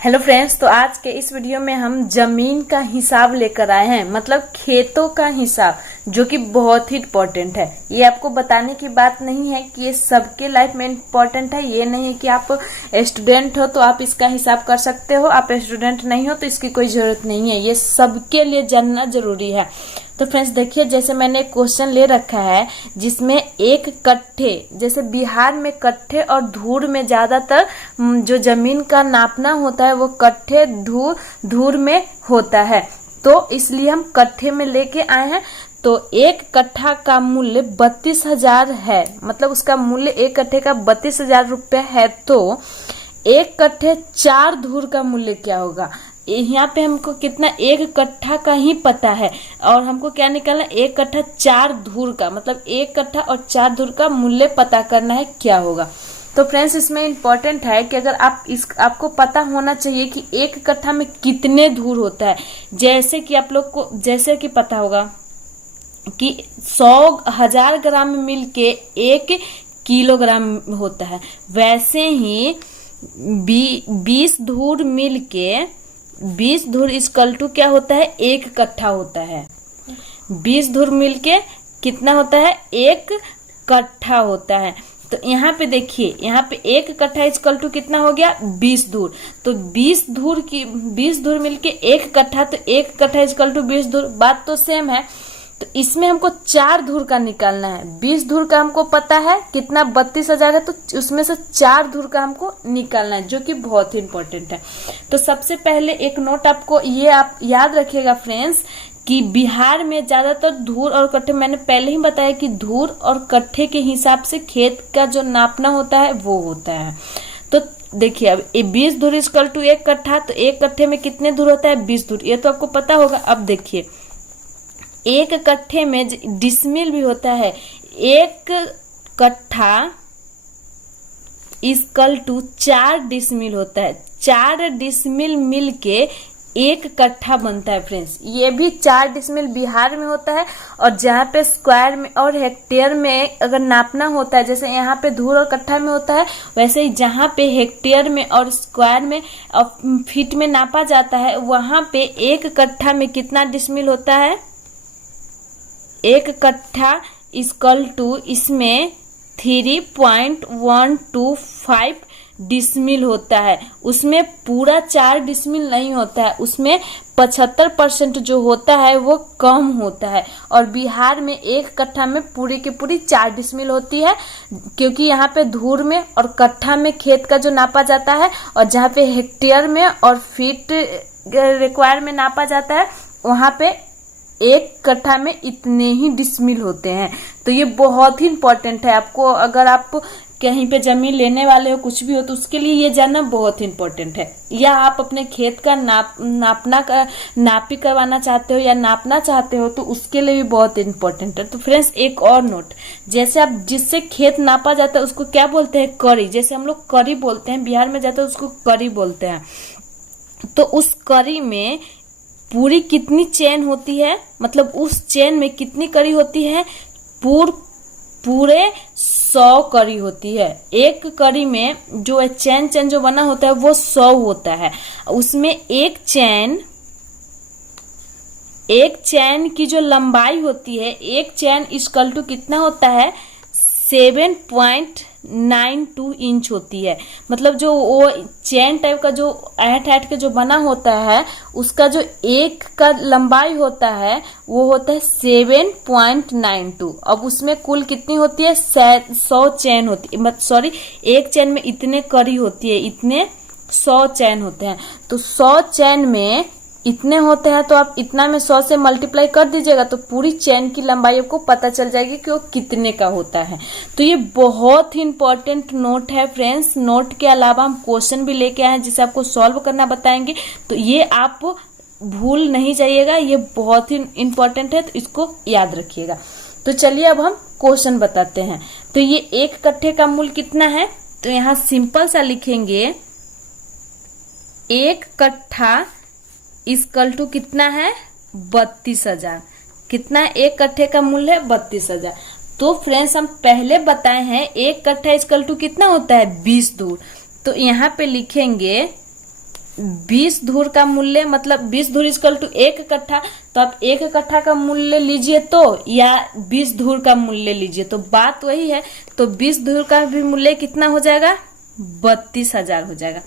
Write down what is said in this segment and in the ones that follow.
Hello friends, तो आज के इस वीडियो में हम जमीन का हिसाब लेकर आए हैं, मतलब खेतों का हिसाब, जो कि बहुत ही इम्पोर्टेंट है। ये आपको बताने की बात नहीं है कि ये सबके लाइफ में इम्पोर्टेंट है। ये नहीं है कि आप स्टूडेंट हो तो आप इसका हिसाब कर सकते हो, आप स्टूडेंट नहीं हो तो इसकी कोई जरूरत नहीं है। ये सबके लिए जानना जरूरी है। तो फ्रेंड्स देखिए, जैसे मैंने एक क्वेश्चन ले रखा है जिसमें एक कट्ठे, जैसे बिहार में कट्ठे और धूर में ज्यादातर जो जमीन का नापना होता है वो कट्ठे धूर में होता है, तो इसलिए हम कट्ठे में लेके आए हैं। तो एक कट्ठा का मूल्य 32,000 है, मतलब उसका मूल्य एक कट्ठे का 32,000 रुपये है। तो एक कट्ठे 4 धूर का मूल्य क्या होगा? यहाँ पे हमको कितना, एक कट्ठा का ही पता है और हमको क्या निकालना, एक कट्ठा 4 धूर का, मतलब एक कट्ठा और 4 धूर का मूल्य पता करना है क्या होगा। तो फ्रेंड्स इसमें इम्पोर्टेंट है कि अगर आपको पता होना चाहिए कि एक कट्ठा में कितने धूर होता है। जैसे कि आप लोग को जैसे कि पता होगा कि 100,000 ग्राम मिल के 1 किलोग्राम होता है, वैसे ही 20 धूर मिल के 20 धूर इक्वल टू क्या होता है, 1 कट्ठा होता है। 20 धूर मिलके कितना होता है, 1 कट्ठा होता है। तो यहाँ पे देखिए, यहाँ पे 1 कट्ठा इक्वल टू कितना हो गया, 20 धूर। तो 20 धूर मिलके 1 कट्ठा, तो 1 कट्ठा इक्वल टू 20 धूर, बात तो सेम है। तो इसमें हमको 4 धूर का निकालना है। 20 धूर का हमको पता है कितना, 32,000 है, तो उसमें से 4 धूर का हमको निकालना है, जो कि बहुत ही इंपॉर्टेंट है। तो सबसे पहले एक नोट आपको ये आप याद रखिएगा फ्रेंड्स, कि बिहार में ज्यादातर धूर और कट्ठे, मैंने पहले ही बताया कि धूर और कट्ठे के हिसाब से खेत का जो नापना होता है वो होता है। तो देखिए, अब 20 धूर इक्वल टू 1 कट्ठा, तो 1 कट्ठे में कितने धूर होता है, 20 धूर, ये तो आपको पता होगा। अब देखिए, 1 कट्ठे में डिसमिल भी होता है। 1 कट्ठा इक्वल टू 4 डिसमिल होता है। 4 डिसमिल मिल के 1 कट्ठा बनता है फ्रेंड्स। ये भी 4 डिसमिल बिहार में होता है, और जहाँ पे स्क्वायर में और हेक्टेयर में अगर नापना होता है, जैसे यहाँ पे धूर और कट्ठा में होता है, वैसे ही जहाँ पे हेक्टेयर में और स्क्वायर में और फीट में नापा जाता है, वहां पे 1 कट्ठा में कितना डिसमिल होता है, 1 कट्ठा इक्वल टू इसमें 3.125 डिसमिल होता है। उसमें पूरा 4 डिसमिल नहीं होता है, उसमें 75% जो होता है वो कम होता है। और बिहार में 1 कट्ठा में पूरी की पूरी 4 डिसमिल होती है, क्योंकि यहाँ पे धूर में और कट्ठा में खेत का जो नापा जाता है, और जहाँ पे हेक्टेयर में और फीट रिक्वायर में नापा जाता है, वहां पे 1 कट्ठा में इतने ही डिसमिल होते हैं। तो ये बहुत ही इंपॉर्टेंट है आपको, अगर आप कहीं पे जमीन लेने वाले हो, कुछ भी हो, तो उसके लिए ये जानना बहुत इंपॉर्टेंट है। या आप अपने खेत का नापी करवाना चाहते हो या नापना चाहते हो, तो उसके लिए भी बहुत इंपॉर्टेंट है। तो फ्रेंड्स एक और नोट, जैसे आप जिससे खेत नापा जाता है उसको क्या बोलते हैं, करी। जैसे हम लोग करी बोलते हैं, बिहार में जाते हैं उसको करी बोलते हैं। तो उस करी में पूरी कितनी चेन होती है, मतलब उस चेन में कितनी कड़ी होती है, पूरे 100 कड़ी होती है। एक कड़ी में जो चैन जो बना होता है वो 100 होता है। उसमें एक चैन की जो लंबाई होती है, एक चैन इक्वल टू कितना होता है, 7.92 इंच होती है। मतलब जो वो चैन टाइप का जो ऐट के जो बना होता है, उसका जो एक का लंबाई होता है वो होता है 7.92। अब उसमें कुल कितनी होती है, 100 चैन होती है, सॉरी, एक चैन में इतने कड़ी होती है, इतने 100 चैन होते हैं। तो 100 चैन में इतने होते हैं, तो आप इतना में 100 से मल्टीप्लाई कर दीजिएगा, तो पूरी चैन की लंबाई आपको पता चल जाएगी कि वो कितने का होता है। तो ये बहुत ही इंपॉर्टेंट नोट है फ्रेंड्स। नोट के अलावा हम क्वेश्चन भी लेके आए हैं जिसे आपको सॉल्व करना बताएंगे, तो ये आप भूल नहीं जाइएगा, ये बहुत ही इंपॉर्टेंट है, तो इसको याद रखिएगा। तो चलिए अब हम क्वेश्चन बताते हैं। तो ये 1 कट्ठे का मूल्य कितना है, तो यहाँ सिंपल सा लिखेंगे, 1 कट्ठा इक्वल टू कितना है, 32,000। कितना है, 1 कट्ठे का मूल्य है 32,000। तो फ्रेंड्स हम पहले बताए हैं 1 कट्ठा इक्वल टू कितना होता है, 20 धूर। तो यहाँ पे लिखेंगे 20 धूर का मूल्य, मतलब 20 धूर इक्वल टू 1 कट्ठा, तो आप 1 कट्ठा का मूल्य लीजिए तो, या 20 धूर का मूल्य लीजिए तो, बात वही है। तो 20 धूर का भी मूल्य कितना हो जाएगा, 32,000 हो जाएगा।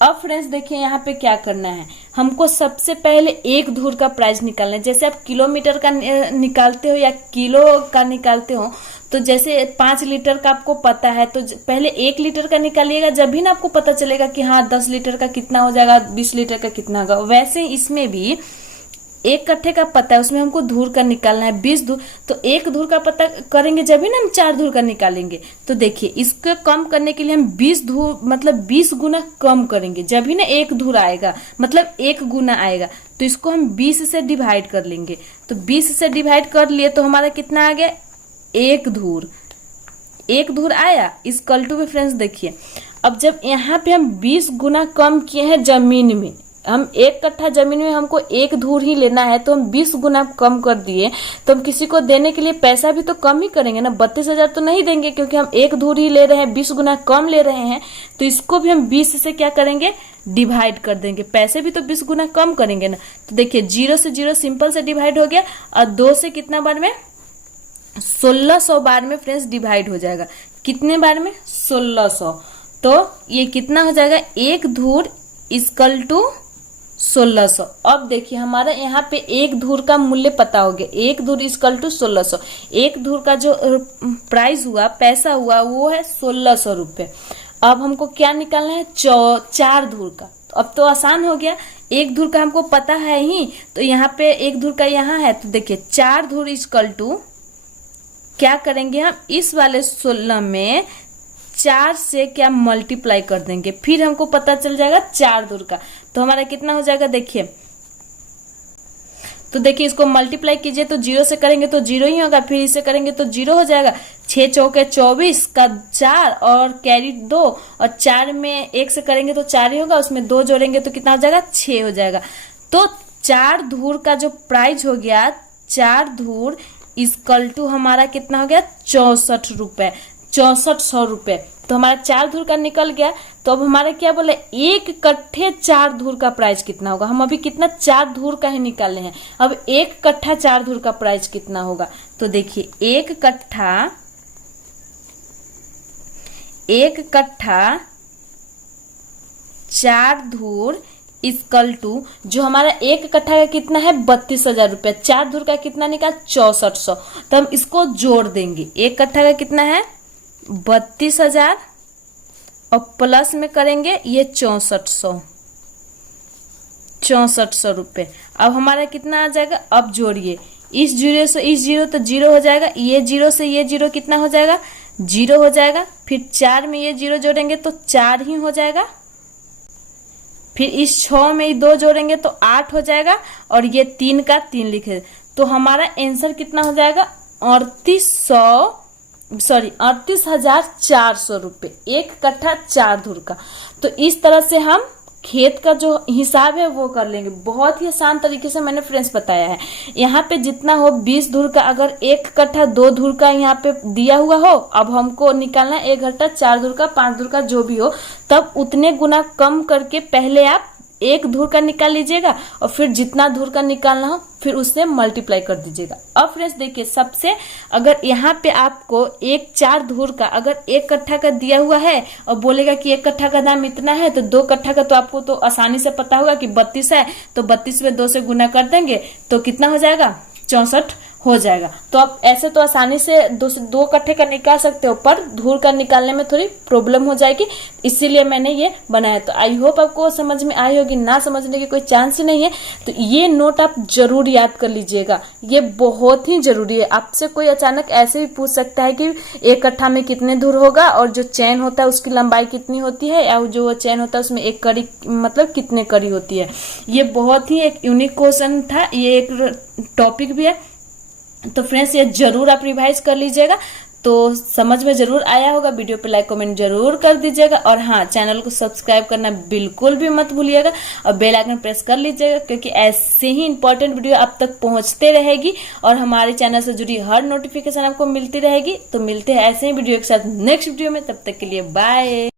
अब फ्रेंड्स देखिए यहाँ पे क्या करना है, हमको सबसे पहले 1 धूर का प्राइस निकालना है। जैसे आप किलोमीटर का निकालते हो या किलो का निकालते हो, तो जैसे 5 लीटर का आपको पता है तो पहले 1 लीटर का निकालिएगा, जब भी ना आपको पता चलेगा कि हाँ 10 लीटर का कितना हो जाएगा, 20 लीटर का कितना होगा। वैसे इसमें भी 1 कट्ठे का पता है, उसमें हमको धूर का निकालना है 20 धूर, तो 1 धूर का पता करेंगे जब भी ना हम 4 धूर का निकालेंगे। तो देखिए इसको कम करने के लिए हम 20 धूर मतलब 20 गुना कम करेंगे, जब भी ना 1 धूर आएगा मतलब 1 गुना आएगा, तो इसको हम 20 से डिवाइड कर लेंगे। तो 20 से डिवाइड कर लिए तो हमारा कितना आ गया, 1 धूर। 1 धूर आया इस कल्टू में फ्रेंड्स देखिए, अब जब यहाँ पे हम 20 गुना कम किए हैं जमीन में, हम 1 कट्ठा जमीन में हमको 1 धूर ही लेना है, तो हम 20 गुना कम कर दिए, तो हम किसी को देने के लिए पैसा भी तो कम ही करेंगे ना, 32,000 तो नहीं देंगे, क्योंकि हम 1 धूर ही ले रहे हैं, 20 गुना कम ले रहे हैं, तो इसको भी हम 20 से क्या करेंगे, डिवाइड कर देंगे। पैसे भी तो 20 गुना कम करेंगे ना। तो देखिए 0 से 0 सिंपल से डिवाइड हो गया, और 2 से कितना बार में, 1600 बार में फ्रेंड्स डिवाइड हो जाएगा। कितने बार में, 1600। तो ये कितना हो जाएगा, 1 धूर इक्वल टू 1600। अब देखिए हमारा यहाँ पे 1 धूर का मूल्य पता हो गया, 1 धूर इक्वल टू 1600। 1 धूर का जो प्राइस हुआ, पैसा हुआ, वो है 1600 रुपये। अब हमको क्या निकालना है, 4 धूर का। तो अब तो आसान हो गया, 1 धूर का हमको पता है ही, तो यहाँ पे 1 धूर का यहाँ है, तो देखिए 4 धूर इक्वल टू क्या करेंगे हम, इस वाले 16 में 4 से क्या मल्टीप्लाई कर देंगे, फिर हमको पता चल जाएगा 4 धूर का। तो हमारा कितना हो जाएगा देखिए, तो देखिए इसको मल्टीप्लाई कीजिए तो 0 से करेंगे तो 0 ही होगा, फिर इसे करेंगे तो 0 हो जाएगा। 6 चौके 24 का 4 और कैरी 2, और 4 में 1 से करेंगे तो 4 ही होगा, उसमें 2 जोड़ेंगे तो कितना हो जाएगा, 6 हो जाएगा। तो 4 धूर का जो प्राइस हो गया, 4 धूर इक्वल टू हमारा कितना हो गया, 64 रुपए, 6400 रुपए। तो हमारा 4 धूर का निकल गया। तो अब हमारे क्या बोले, 1 कट्ठे 4 धूर का प्राइस कितना होगा। हम अभी कितना 4 धूर का ही निकाले हैं, अब 1 कट्ठा 4 धूर का प्राइस कितना होगा। तो देखिए 1 कट्ठा 4 धूर इक्वल टू, जो हमारा 1 कट्ठा का कितना है, 32,000 रुपया, 4 धूर का कितना निकाल, 6400। तो हम इसको जोड़ देंगे, 1 कट्ठा का कितना है, 32,000, और प्लस में करेंगे ये 6400 रुपये। अब हमारा कितना आ जाएगा, अब जोड़िए, इस 0 से इस 0 तो 0 हो जाएगा, ये 0 से ये 0 कितना हो जाएगा, 0 हो जाएगा। फिर 4 में ये 0 जोड़ेंगे तो 4 ही हो जाएगा। फिर इस 6 में 2 जोड़ेंगे तो 8 हो जाएगा, और ये 3 का 3 लिखे, तो हमारा आंसर कितना हो जाएगा, 38,400 रुपये, 1 कट्ठा 4 धूर का। तो इस तरह से हम खेत का जो हिसाब है वो कर लेंगे। बहुत ही आसान तरीके से मैंने फ्रेंड्स बताया है। यहाँ पे जितना हो 20 धूर का, अगर 1 कट्ठा 2 धूर का यहाँ पे दिया हुआ हो, अब हमको निकालना है 1 कट्ठा 4 धूर का, 5 धूर का, जो भी हो, तब उतने गुना कम करके पहले आप 1 धूर का निकाल लीजिएगा, और फिर जितना धूर का निकालना हो फिर उससे मल्टीप्लाई कर दीजिएगा। अब फ्रेंड्स देखिए, सबसे अगर यहाँ पे आपको 4 धूर का अगर 1 कट्ठा का दिया हुआ है और बोलेगा कि 1 कट्ठा का दाम इतना है, तो 2 कट्ठा का तो आपको तो आसानी से पता होगा कि 32 है, तो 32 में 2 से गुना कर देंगे तो कितना हो जाएगा, 64 हो जाएगा। तो आप ऐसे तो आसानी से 2 कट्ठे का निकाल सकते हो, पर धूर का निकालने में थोड़ी प्रॉब्लम हो जाएगी, इसीलिए मैंने ये बनाया। तो आई होप आपको समझ में आई होगी, ना समझने की कोई चांस ही नहीं है। तो ये नोट आप जरूर याद कर लीजिएगा, ये बहुत ही जरूरी है। आपसे कोई अचानक ऐसे भी पूछ सकता है कि 1 कट्ठा में कितने धूर होगा, और जो चैन होता है उसकी लंबाई कितनी होती है, या जो चैन होता है उसमें 1 कड़ी मतलब कितने कड़ी होती है। ये बहुत ही एक यूनिक क्वेश्चन था, ये एक टॉपिक भी है। तो फ्रेंड्स ये जरूर आप रिवाइज कर लीजिएगा, तो समझ में जरूर आया होगा। वीडियो पे लाइक कमेंट जरूर कर दीजिएगा, और हाँ, चैनल को सब्सक्राइब करना बिल्कुल भी मत भूलिएगा, और बेल आइकन प्रेस कर लीजिएगा, क्योंकि ऐसे ही इंपॉर्टेंट वीडियो आप तक पहुंचते रहेगी, और हमारे चैनल से जुड़ी हर नोटिफिकेशन आपको मिलती रहेगी। तो मिलते हैं ऐसे ही वीडियो के साथ नेक्स्ट वीडियो में, तब तक के लिए बाय।